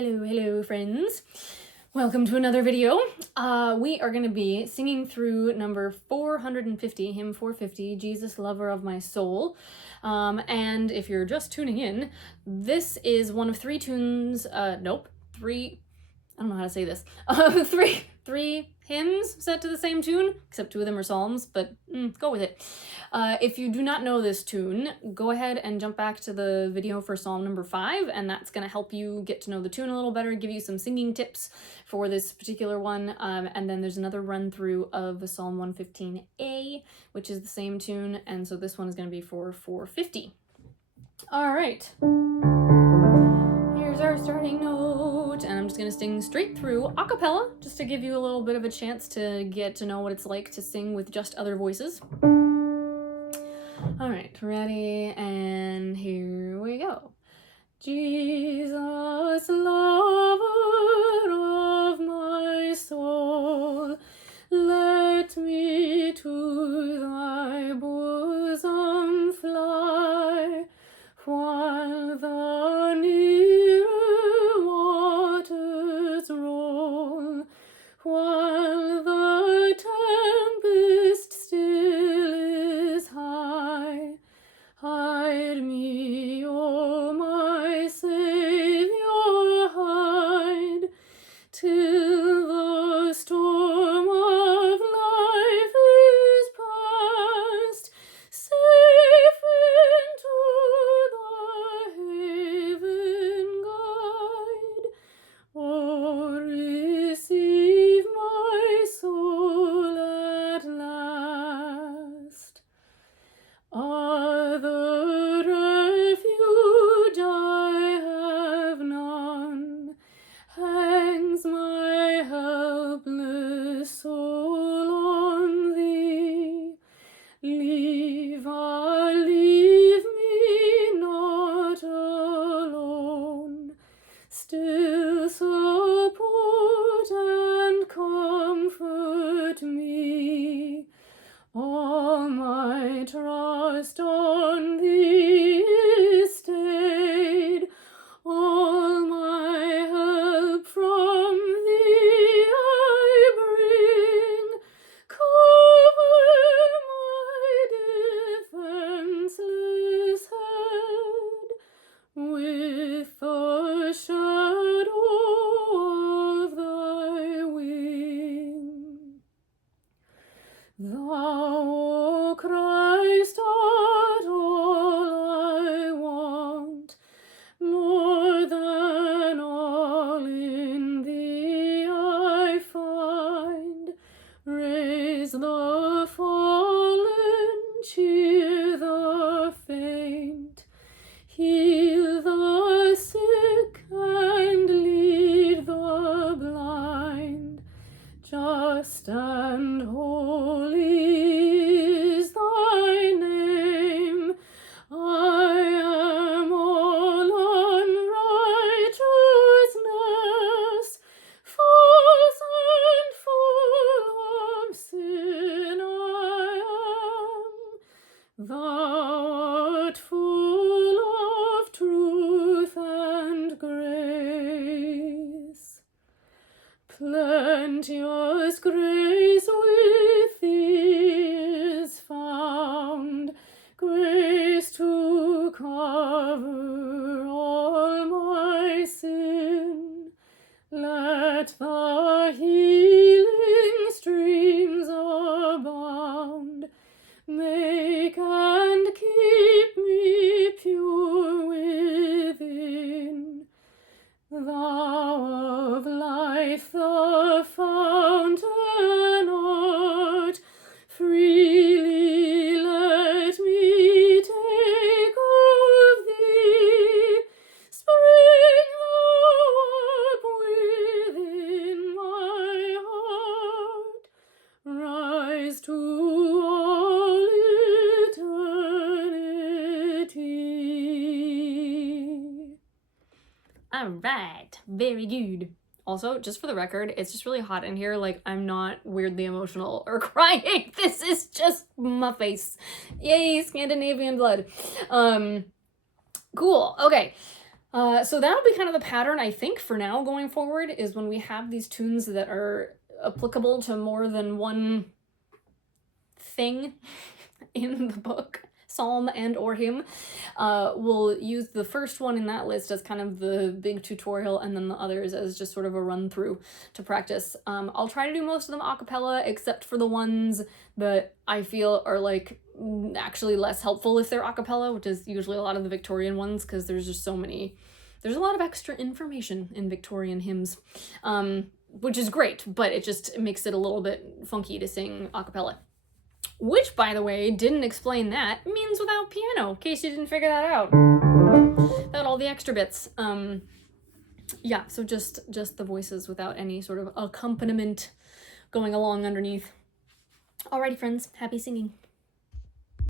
Hello friends. Welcome to another video. We are going to be singing through number 450, hymn 450, Jesus Lover of My Soul. And if you're just tuning in, this is one of three tunes, I don't know how to say this, three hymns set to the same tune, except two of them are psalms, but go with it. If you do not know this tune, go ahead and jump back to the video for psalm number 5, and that's going to help you get to know the tune a little better, give you some singing tips for this particular one, and then there's another run through of Psalm 115a, which is the same tune, and so this one is going to be for 450. All right. Here's our starting note, and I'm just gonna sing straight through a cappella, just to give you a little bit of a chance to get to know what it's like to sing with just other voices. All right, ready, and here we go. Jesus, lover of my soul, let me to thy bosom fly, while the nearer waters roll, while the tempest still is high. Hide me, O my Saviour, hide, till the storm of life is past, safe into the haven guide. Oh, receive my soul at last. Other refuge I have none, hangs my helpless soul on thee. Leave me not alone, still support and comfort me. All my trust on thee is stayed, all my help from thee I bring. Cover my defenseless head with the shadow of thy wing. Thou, O Christ, art all I want, more than all in thee I find. Raise the fallen, cheer the faint, heal the sick and lead the blind. Just and holy is thy name. I am all unrighteousness, false and full of sin I am. Thou art full of truth and grace. Plenteous grace with thee is found, grace to cover all my sin. Let the healing streams abound, make and keep me pure within. Thou of life, the fountain art, freely let me take of thee. Spring thou up within my heart, rise to all eternity. All right, very good. Also, just for the record, it's just really hot in here. Like, I'm not weirdly emotional or crying. This is just my face. Yay, Scandinavian blood. Cool. Okay. So that'll be kind of the pattern, I think, for now going forward, is when we have these tunes that are applicable to more than one thing in the book, psalm and or hymn. We'll use the first one in that list as kind of the big tutorial, and then the others as just sort of a run through to practice. I'll try to do most of them a cappella, except for the ones that I feel are like actually less helpful if they're a cappella, which is usually a lot of the Victorian ones, because there's just so many, there's a lot of extra information in Victorian hymns, which is great, but it just makes it a little bit funky to sing a cappella. Which, by the way, didn't explain that, means without piano, in case you didn't figure that out. Without all the extra bits. Yeah, so just the voices without any sort of accompaniment going along underneath. Alrighty, friends, happy singing.